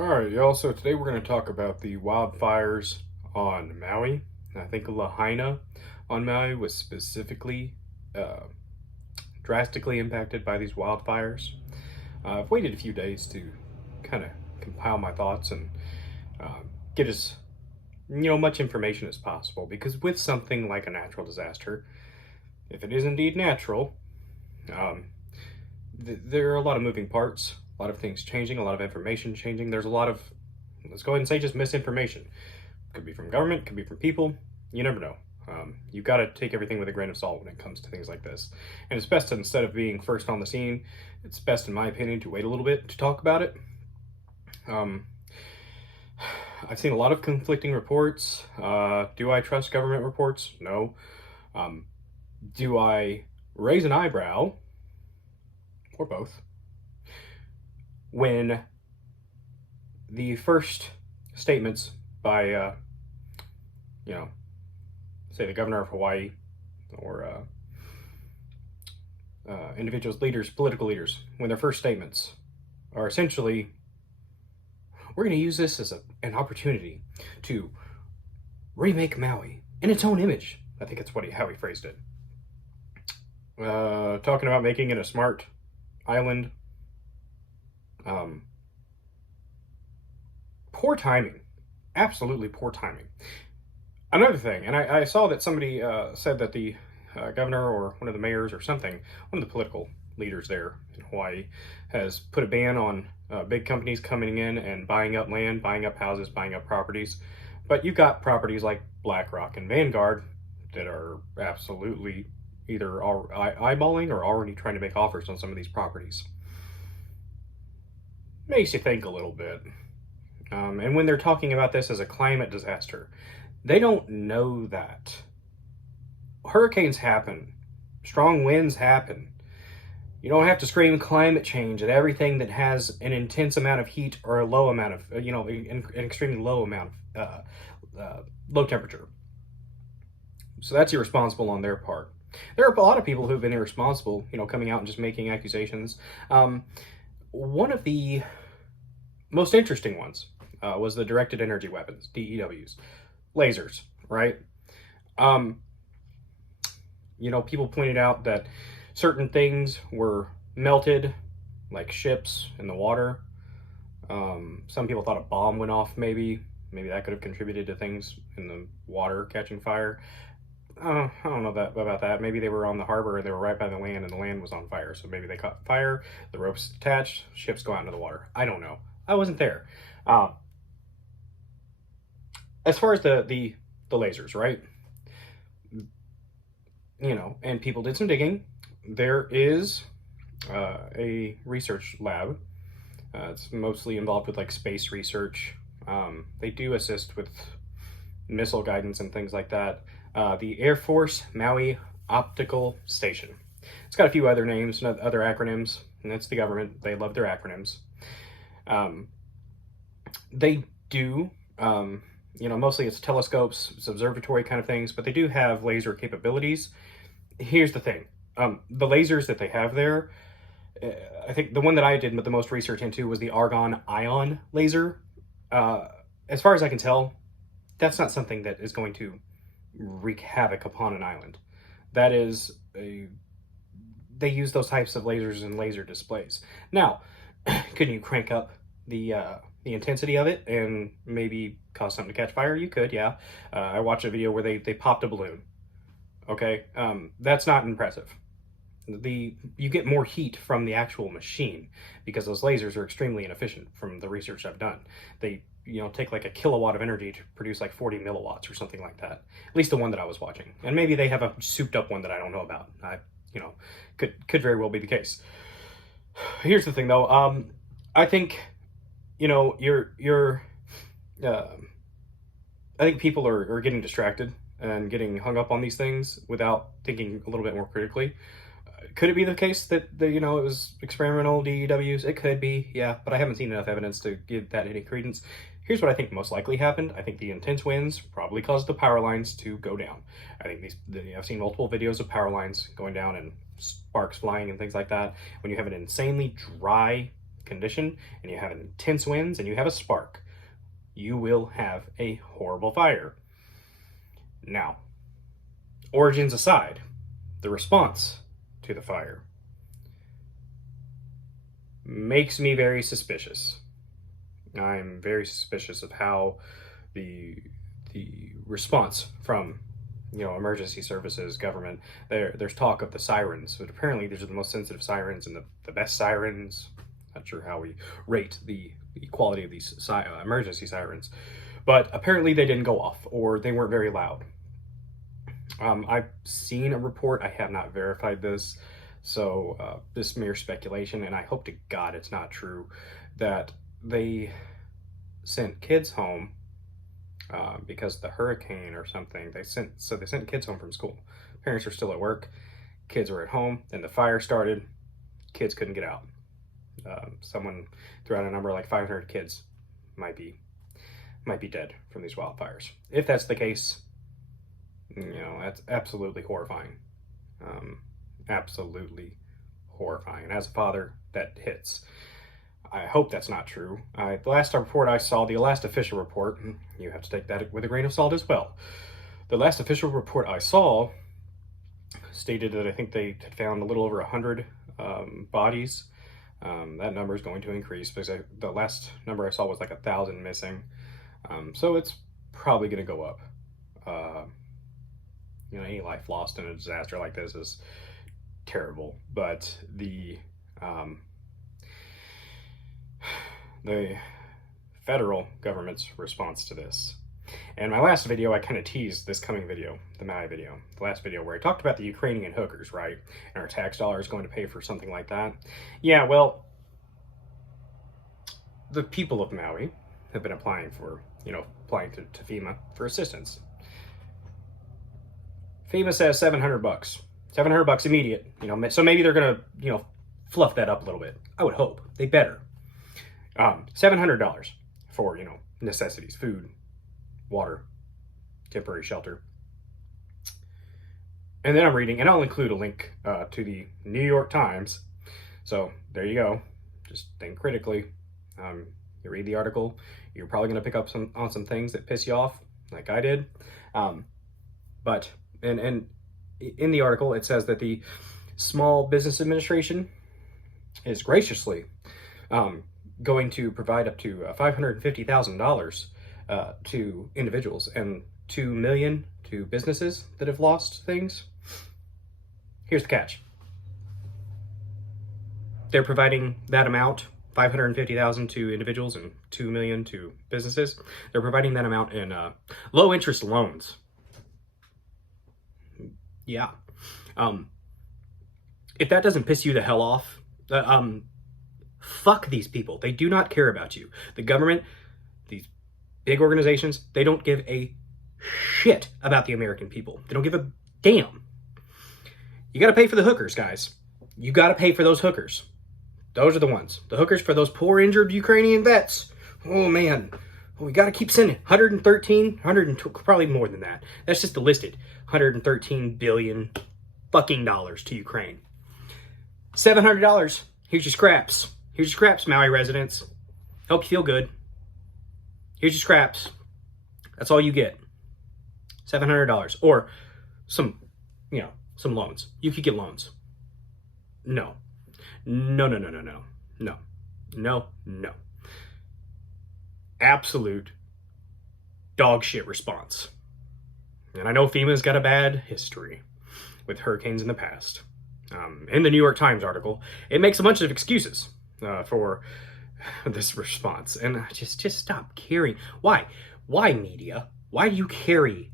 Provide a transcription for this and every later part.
Alright, y'all, so today we're going to talk about the wildfires on Maui. I think Lahaina on Maui was specifically uh, drastically impacted by these wildfires. I've waited a few days to kind of compile my thoughts and get as much information as possible, because with something like a natural disaster, if it is indeed natural, um, there are a lot of moving parts, a lot of things changing, a lot of information changing. There's a lot of, let's go ahead and say, just misinformation. Could be from government, could be from people. You never know. You've got to take everything with a grain of salt when it comes to things like this. And it's best to, instead of being first on the scene, it's best, in my opinion, to wait a little bit to talk about it. I've seen a lot of conflicting reports. Do I trust government reports? No. Do I raise an eyebrow, or both, when the first statements by, say the governor of Hawaii, or individuals, leaders, political leaders, when their first statements are essentially, we're going to use this as an opportunity to remake Maui in its own image. I think that's how he phrased it. Talking about making it a smart island. Poor timing. Absolutely poor timing. Another thing, and I saw that somebody said that the governor or one of the mayors or something, one of the political leaders there in Hawaii, has put a ban on big companies coming in and buying up land, buying up houses, buying up properties. But you've got properties like BlackRock and Vanguard that are absolutely either eyeballing or already trying to make offers on some of these properties. Makes you think a little bit. And when they're talking about this as a climate disaster, they don't know that hurricanes happen, strong winds happen. You don't have to scream climate change at everything that has an intense amount of heat or a low amount of, an extremely low amount of low temperature. So that's irresponsible on their part. There are a lot of people who've been irresponsible, coming out and just making accusations. One of the most interesting ones was the directed energy weapons, DEWs, lasers, right? People pointed out that certain things were melted, like ships in the water. Some people thought a bomb went off, maybe that could have contributed to things in the water catching fire. I don't know about that. Maybe they were on the harbor and they were right by the land and the land was on fire. So maybe they caught fire, the ropes attached, ships go out into the water. I don't know. I wasn't there. As far as the lasers, right? And people did some digging. There is a research lab. It's mostly involved with like space research. They do assist with missile guidance and things like that. The Air Force Maui Optical Station. It's got a few other names, other acronyms, and that's the government. They love their acronyms. They do, mostly it's telescopes, it's observatory kind of things, but they do have laser capabilities. Here's the thing. The lasers that they have there, I think the one that I did the most research into was the argon ion laser. As far as I can tell, that's not something that is going to wreak havoc upon an island. That is they use those types of lasers in laser displays. Now, couldn't you crank up the intensity of it and maybe cause something to catch fire? You could, yeah. I watched a video where they popped a balloon. Okay, that's not impressive. You get more heat from the actual machine because those lasers are extremely inefficient from the research I've done. They take like a kilowatt of energy to produce like 40 milliwatts or something like that. At least the one that I was watching. And maybe they have a souped up one that I don't know about. Could very well be the case. Here's the thing though. I think, I think people are getting distracted and getting hung up on these things without thinking a little bit more critically. Could it be the case that it was experimental DEWs? It could be, yeah, but I haven't seen enough evidence to give that any credence. Here's what I think most likely happened. I think the intense winds probably caused the power lines to go down. I think I've seen multiple videos of power lines going down and sparks flying and things like that. When you have an insanely dry condition and you have intense winds and you have a spark, you will have a horrible fire. Now, origins aside, the response to the fire makes me very suspicious. I'm very suspicious of how the response from emergency services, government. There's talk of the sirens, but apparently these are the most sensitive sirens and the best sirens. Not sure how we rate the quality of these emergency sirens, but apparently they didn't go off or they weren't very loud. I've seen a report. I have not verified this, so this mere speculation, and I hope to God it's not true, that they sent kids home because of the hurricane or something. They sent kids home from school. Parents are still at work. Kids were at home. Then the fire started. Kids couldn't get out. Someone threw out a number like 500 kids might be dead from these wildfires. If that's the case, that's absolutely horrifying. Absolutely horrifying. And as a father, that hits. I hope that's not true. The last report I saw, the last official report, you have to take that with a grain of salt as well. The last official report I saw stated that I think they had found a little over 100 bodies. That number is going to increase because the last number I saw was like 1,000 missing. So it's probably going to go up. Any life lost in a disaster like this is terrible, but the federal government's response to this. And my last video, I kind of teased this coming video, the Maui video, the last video where I talked about the Ukrainian hookers, right? And our tax dollars going to pay for something like that. Yeah, well, the people of Maui have been applying to FEMA for assistance. FEMA says $700, $700 immediate, so maybe they're going to, fluff that up a little bit. I would hope. They better. $700 for, necessities, food, water, temporary shelter. And then I'm reading, and I'll include a link to the New York Times. So there you go. Just think critically. You read the article, you're probably going to pick up on some things that piss you off, like I did. But in the article, it says that the Small Business Administration is graciously going to provide up to $550,000 to individuals and $2 million to businesses that have lost things. Here's the catch. They're providing that amount, $550,000 to individuals and $2 million to businesses. They're providing that amount in low interest loans. Yeah. If that doesn't piss you the hell off, fuck these people. They do not care about you. The government, these big organizations, they don't give a shit about the American people. They don't give a damn. You got to pay for the hookers, guys. You got to pay for those hookers. Those are the ones. The hookers for those poor injured Ukrainian vets. Oh, man. We got to keep sending 112, probably more than that. That's just the listed. $113 billion fucking dollars to Ukraine. $700. Here's your scraps. Here's your scraps, Maui residents. Hope you feel good. Here's your scraps. That's all you get. $700. Or some loans. You could get loans. No. No. Absolute dog shit response. And I know FEMA's got a bad history with hurricanes in the past. In the New York Times article, it makes a bunch of excuses for this response. And just stop caring. Why? Why, media? Why do you carry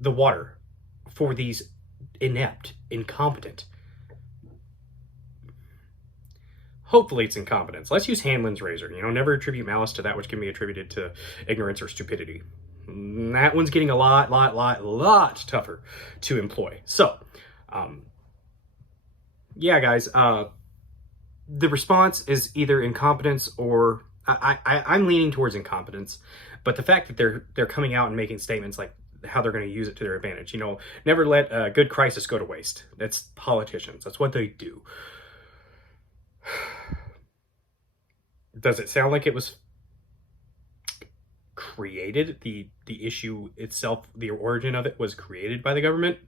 the water for these inept, incompetent? Hopefully it's incompetence. Let's use Hanlon's razor. Never attribute malice to that which can be attributed to ignorance or stupidity. That one's getting a lot tougher to employ. So, yeah, guys, the response is either incompetence or I'm leaning towards incompetence. But the fact that they're coming out and making statements like how they're going to use it to their advantage, never let a good crisis go to waste. That's politicians. That's what they do. Does it sound like it was created? The issue itself, the origin of it was created by the government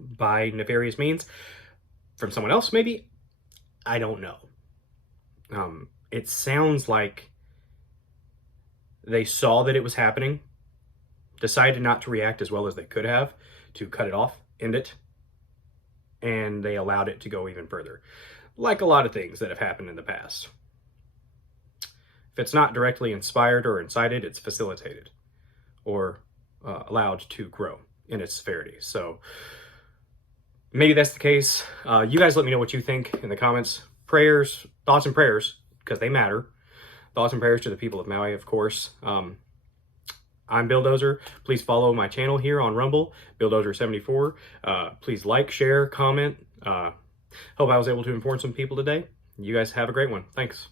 by nefarious means from someone else, maybe? I don't know. It sounds like they saw that it was happening, decided not to react as well as they could have to cut it off, end it, and they allowed it to go even further. Like a lot of things that have happened in the past. If it's not directly inspired or incited, it's facilitated or allowed to grow in its severity. So maybe that's the case. You guys let me know what you think in the comments. Prayers, thoughts and prayers, because they matter. Thoughts and prayers to the people of Maui, of course. I'm Bill Dozer. Please follow my channel here on Rumble, Bill Dozer74. Please like, share, comment. Hope I was able to inform some people today. You guys have a great one. Thanks.